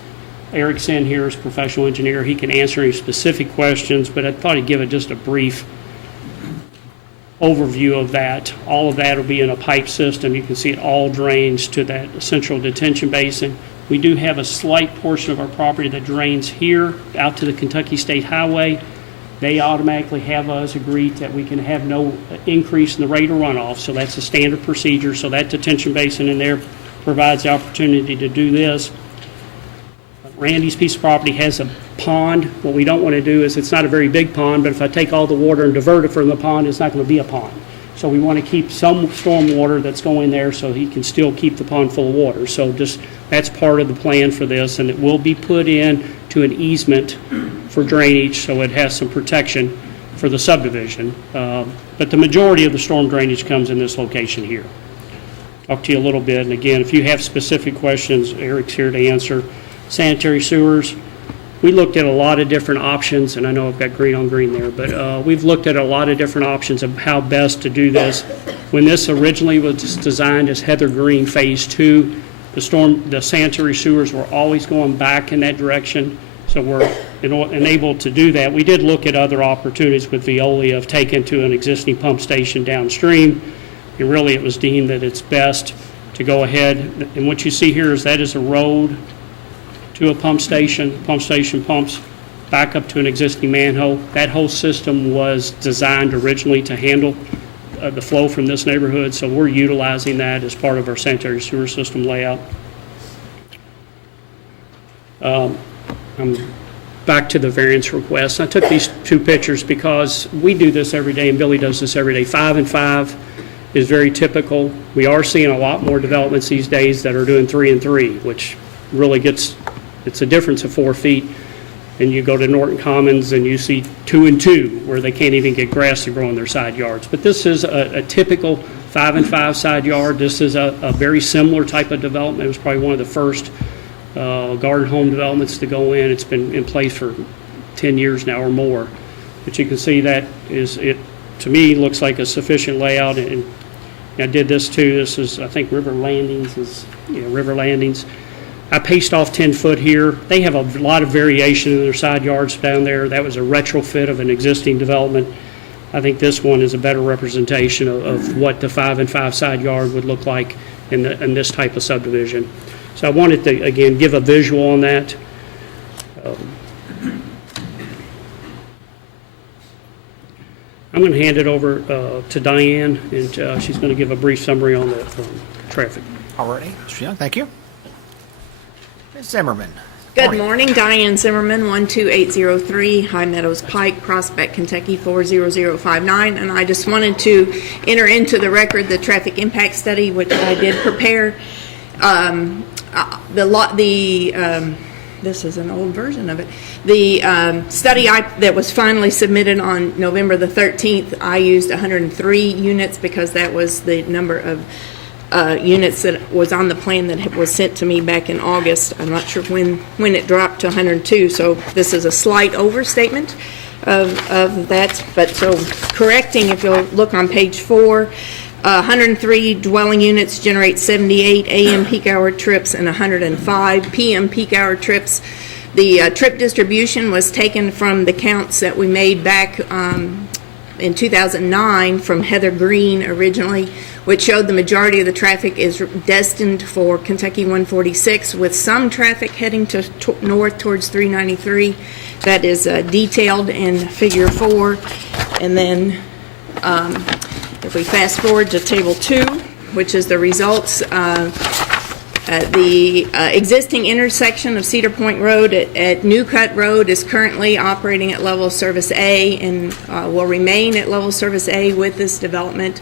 Eric's in here as professional engineer. He can answer any specific questions, but I thought he'd give it just a brief overview of that. All of that will be in a pipe system. You can see it all drains to that central detention basin. We do have a slight portion of our property that drains here out to the Kentucky State Highway. They automatically have us agree that we can have no increase in the rate of runoff, so that's a standard procedure. So that detention basin in there provides the opportunity to do this. Randy's piece of property has a pond. What we don't want to do is, it's not a very big pond, but if I take all the water and divert it from the pond, it's not going to be a pond. So we want to keep some storm water that's going there so he can still keep the pond full of water. So just, that's part of the plan for this, and it will be put in to an easement for drainage, so it has some protection for the subdivision. But the majority of the storm drainage comes in this location here. Talk to you a little bit, and again, if you have specific questions, Eric's here to answer. Sanitary sewers, we looked at a lot of different options, and I know I've got green on green there, but we've looked at a lot of different options of how best to do this. When this originally was designed as Heather Green Phase 2, the sanitary sewers were always going back in that direction, so we're enabled to do that. We did look at other opportunities with Veolia of taking to an existing pump station downstream, and really it was deemed that it's best to go ahead. And what you see here is that is a road to a pump station. Pump station pumps back up to an existing manhole. That whole system was designed originally to handle the flow from this neighborhood, so we're utilizing that as part of our sanitary sewer system layout. I'm back to the variance request. I took these two pictures because we do this every day, and Billy does this every day. 5 and 5 is very typical. We are seeing a lot more developments these days that are doing 3 and 3, which really it's a difference of 4 feet. And you go to Norton Commons and you see 2 and 2, where they can't even get grass to grow in their side yards. But this is a typical 5 and 5 side yard. This is a very similar type of development. It was probably one of the first garden home developments to go in. It's been in place for 10 years now or more. But you can see that to me, looks like a sufficient layout. And I did this too. This is, I think, River Landings. I paced off 10 foot here. They have a lot of variation in their side yards down there. That was a retrofit of an existing development. I think this one is a better representation of what the 5 and 5 side yard would look like in this type of subdivision. So I wanted to, again, give a visual on that. I'm going to hand it over to Diane, and she's going to give a brief summary on the traffic. All righty. Mr. Young, thank you. Ms. Zimmerman. Good morning, Diane Zimmerman, 12803 High Meadows Pike, Prospect, Kentucky 40059, and I just wanted to enter into the record the traffic impact study, which I did prepare. This is an old version of it. The study that was finally submitted on November the 13th, I used 103 units because that was the number of units that was on the plan that was sent to me back in August. I'm not sure when it dropped to 102, so this is a slight overstatement of that. But so correcting, if you'll look on page 4, 103 dwelling units generate 78 AM peak hour trips and 105 PM peak hour trips. The trip distribution was taken from the counts that we made back in 2009 from Heather Green originally, which showed the majority of the traffic is destined for Kentucky 146, with some traffic heading to north towards 393. That is detailed in figure 4. And then if we fast forward to table 2, which is the results, the existing intersection of Cedar Point Road at New Cut Road is currently operating at level of service A and will remain at level of service A with this development.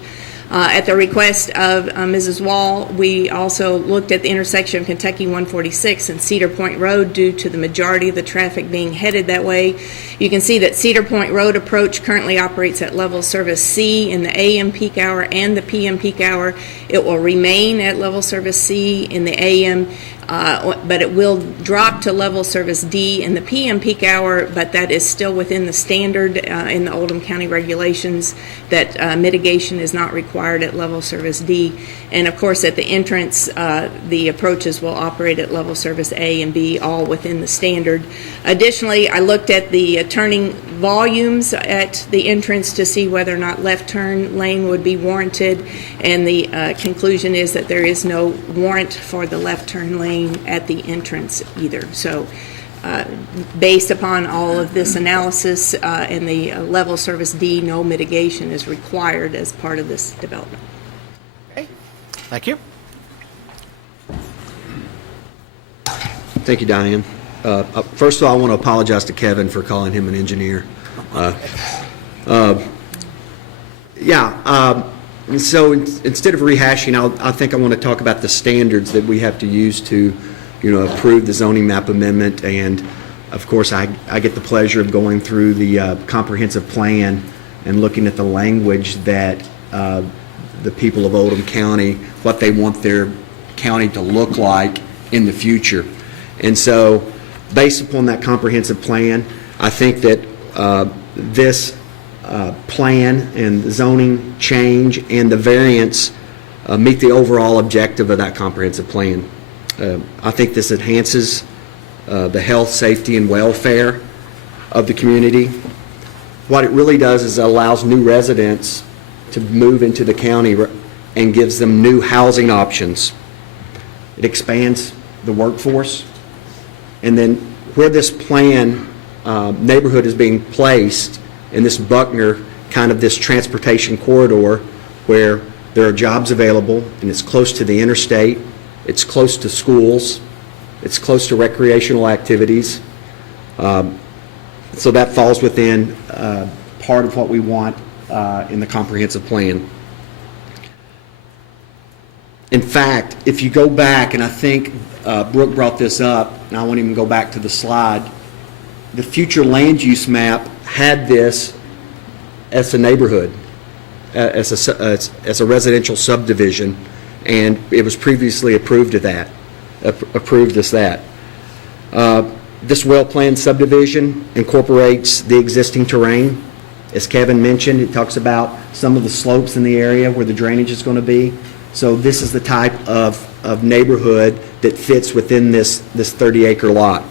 At the request of Mrs. Wall, we also looked at the intersection of Kentucky 146 and Cedar Point Road due to the majority of the traffic being headed that way. You can see that Cedar Point Road approach currently operates at level service C in the AM peak hour and the PM peak hour. It will remain at level service C in the AM but it will drop to level service D in the PM peak hour, but that is still within the standard in the Oldham County regulations that mitigation is not required at level service D. And of course, at the entrance, the approaches will operate at level service A and B, all within the standard. Additionally, I looked at the turning volumes at the entrance to see whether or not left turn lane would be warranted, and the conclusion is that there is no warrant for the left turn lane at the entrance either. So based upon all of this analysis and the level service D, no mitigation is required as part of this development. Okay, thank you. Thank you, Diane. First of all, I want to apologize to Kevin for calling him an engineer. So instead of rehashing, I think I want to talk about the standards that we have to use to, approve the zoning map amendment. And of course, I get the pleasure of going through the comprehensive plan and looking at the language that the people of Oldham County, what they want their county to look like in the future. And so, based upon that comprehensive plan, I think that this plan and the zoning change and the variance meet the overall objective of that comprehensive plan. I think this enhances the health, safety, and welfare of the community. What it really does is it allows new residents to move into the county and gives them new housing options. It expands the workforce. And then where this plan neighborhood is being placed in this Buckner, kind of this transportation corridor where there are jobs available and it's close to the interstate, it's close to schools, it's close to recreational activities. So that falls within part of what we want in the comprehensive plan. In fact, if you go back, and I think Brooke brought this up, and I won't even go back to the slide, the future land use map had this as a neighborhood, as a residential subdivision, and it was previously approved as that. This well-planned subdivision incorporates the existing terrain. As Kevin mentioned, it talks about some of the slopes in the area where the drainage is going to be. So this is the type of neighborhood that fits within this 30-acre lot.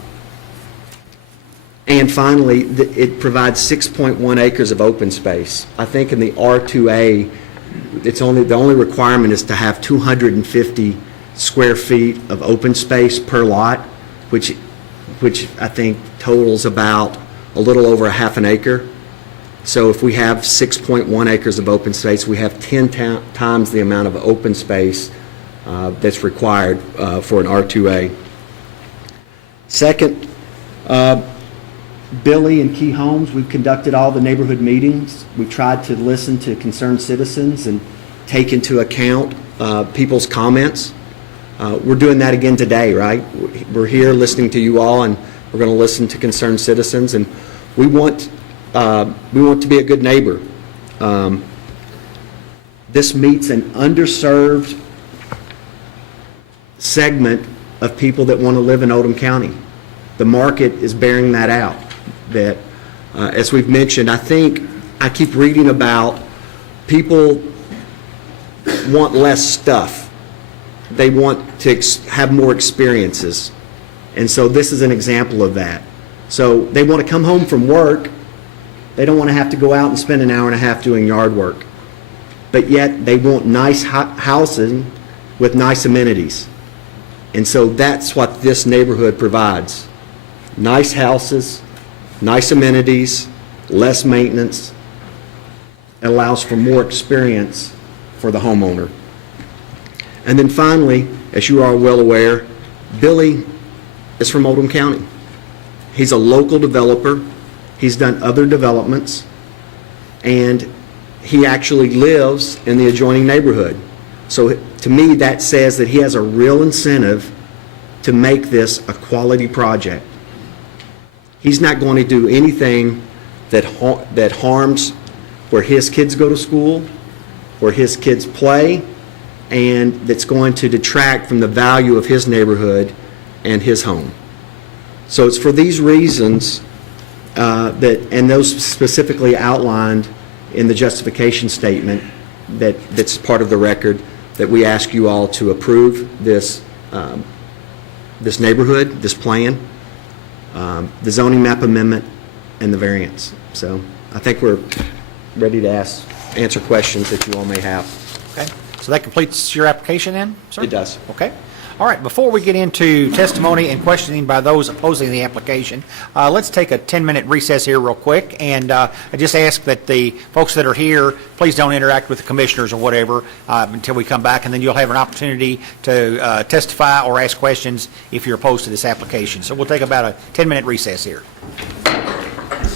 And finally, it provides 6.1 acres of open space. I think in the R2A, the only requirement is to have 250 square feet of open space per lot, which I think totals about a little over a half an acre. So if we have 6.1 acres of open space, we have 10 times the amount of open space that's required for an R2A. Second, Billy and Key Homes, we've conducted all the neighborhood meetings. We've tried to listen to concerned citizens and take into account people's comments. We're doing that again today, right? We're here listening to you all, and we're going to listen to concerned citizens, and we want to be a good neighbor. This meets an underserved segment of people that want to live in Oldham County. The market is bearing that out. That, as we've mentioned, I think I keep reading about people want less stuff. They want to have more experiences. And so this is an example of that. So they want to come home from work. They don't want to have to go out and spend an hour and a half doing yard work. But yet they want nice housing with nice amenities. And so that's what this neighborhood provides. Nice houses, nice amenities, less maintenance. It allows for more experience for the homeowner. And then finally, as you are well aware, Billy is from Oldham County. He's a local developer. He's done other developments, and he actually lives in the adjoining neighborhood. So to me, that says that he has a real incentive to make this a quality project. He's not going to do anything that harms where his kids go to school, where his kids play, and that's going to detract from the value of his neighborhood and his home. So it's for these reasons and those specifically outlined in the justification statement that's part of the record, that we ask you all to approve this neighborhood, this plan, the zoning map amendment, and the variance. So I think we're ready to answer questions that you all may have. Okay, so that completes your application then, sir? It does. Okay. All right, before we get into testimony and questioning by those opposing the application, let's take a 10-minute recess here real quick, and I just ask that the folks that are here, please don't interact with the commissioners or whatever until we come back, and then you'll have an opportunity to testify or ask questions if you're opposed to this application. So we'll take about a 10-minute recess here.